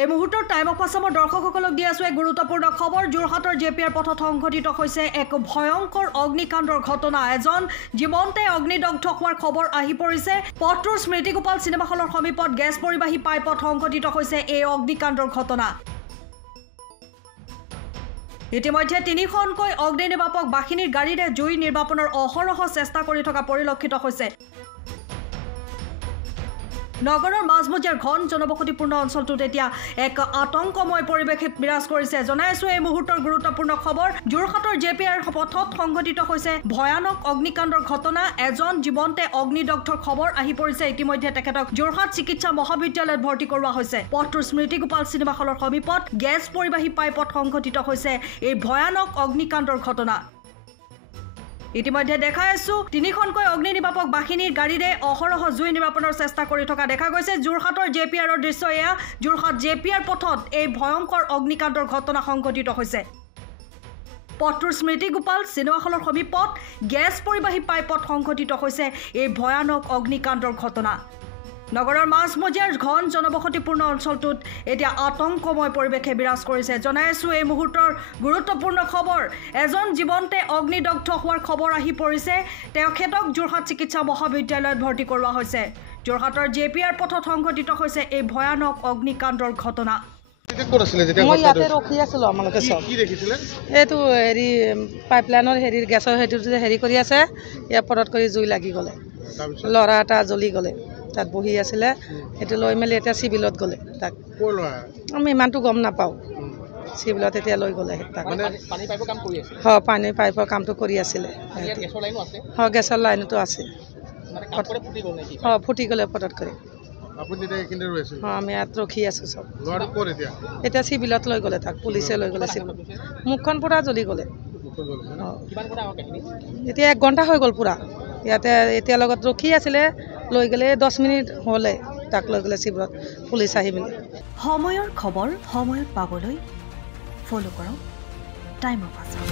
এই মুহূৰ্তৰ time of আছামৰ দৰ্শকসকলক দি আছো এক গুৰুত্বপূৰ্ণ খবৰ। যোৰহাটৰ জেপিআৰ পথত সংঘটিত হৈছে এক ভয়ংকৰ অগ্নিকাণ্ডৰ ঘটনা। এজন জীৱন্তে অগ্নিদগ্ধ হোৱাৰ খবৰ আহি পৰিছে। পথটোৰ স্মৃতিগোপাল চিনেমা হলৰ সমীপত গেছ পৰিবাহী পাইপত সংঘটিত হৈছে এই অগ্নিকাণ্ডৰ ঘটনা। ইতিমধ্যে তিনিখনকৈ অগ্নি নিৰ্বাপক বাহিনীৰ গাড়ীৰে জুই নিৰ্বাপনৰ অহৰহ চেষ্টা কৰি থকা পৰিলক্ষিত হৈছে। নগৰৰ মাজমজিয়াৰ ঘন জনবসতিপূৰ্ণ অঞ্চলটোত এতিয়া এক আতংকময় পৰিৱেশ বিৰাজ কৰিছে। জনাইছো এই মুহূৰ্তৰ গুৰুত্বপূৰ্ণ খবৰ। যোৰহাটৰ জেপিআৰ পথত সংঘটিত হৈছে ভয়ানক অগ্নিকাণ্ডৰ ঘটনা। এজন জীৱন্তে অগ্নিদগ্ধৰ খবৰ আহি পৰিছে। ইতিমধ্যে তেখেতক যোৰহাট চিকিৎসা মহাবিদ্যালয়ত ভৰ্তি কৰোৱা হৈছে। পথটোৰ স্মৃতিগোপাল চিনেমা হলৰ সমীপত গেছ পৰিবাহী পাইপত সংঘটিত হৈছে এই ভয়ানক অগ্নিকাণ্ডৰ ঘটনা। ইতিমধ্যে দেখা আছো তিনিখনকৈ অগ্নি নিৰ্বাপক বাহিনীৰ গাড়ীৰে অহৰহ জুই নিৰ্বাপনৰ চেষ্টা কৰি থকা দেখা গৈছে। যোৰহাটৰ জেপিআৰৰ দৃশ্য এয়া। যোৰহাট জেপিআৰ পথত এই ভয়ংকৰ অগ্নিকাণ্ডৰ ঘটনা সংঘটিত হৈছে। পথটোৰ স্মৃতিগোপাল চিনেমা হলৰ সমীপত গেছ পৰিবাহী পাইপত সংঘটিত হৈছে এই ভয়ানক অগ্নিকাণ্ডৰ ঘটনা। নগৰৰ মাজমজিয়াৰ ঘন জনবসতিপূৰ্ণ অঞ্চলটোত এতিয়া আতংকময় পৰিৱেশে বিৰাজ কৰিছে। জনাইছো এই মুহূৰ্তৰ গুৰুত্বপূৰ্ণ খবৰ। এজন জীৱন্তে অগ্নিদগ্ধ হোৱাৰ খবৰ আহি পৰিছে। তেখেতক যোৰহাট চিকিৎসা মহাবিদ্যালয়ত ভৰ্তি কৰোৱা হৈছে। যোৰহাটৰ জেপিআৰ পথত সংঘটিত হৈছে এই ভয়ানক অগ্নিকাণ্ডৰ ঘটনা। মই ইয়াতে ৰখি আছিলো। আমালোকে চব এইটো হেৰি পাইপলাইনৰ হেৰিৰ গেছৰ হেৰি কৰি আছে। ইয়াৰ পৰত কৰি জুই লাগি গ'লে, ল'ৰা এটা জ্বলি গ'লে। তাত বহি আছিলে, সেইটো লৈ মেলি এতিয়া চিভিলত গ'লে। তাক আমি ইমানটো গম নাপাওঁ। চিভিলত এতিয়া লৈ গ'লে তাক। পানী পাইপৰ কামটো কৰি আছিলে। গেছৰ লাইনতো আছে। ফুটি গ'লে পটত কৰি। আমি ইয়াত ৰখি আছো চব। এতিয়া চিভিলত লৈ গ'লে তাক, পুলিচে লৈ গ'লে চিভিলত। মুখখন পূৰা জ্বলি গ'লে। এতিয়া 1 ঘণ্টা হৈ গ'ল পূৰা ইয়াতে। এতিয়া লগত ৰখি আছিলে, লৈ গ'লে 10 মিনিট হ'লে তাক লৈ গ'লে চিভিলত পুলিচ আহি মেলি। সময়ৰ খবৰ সময়ত পাবলৈ ফ'ল' কৰক টাইম অফ আছাম।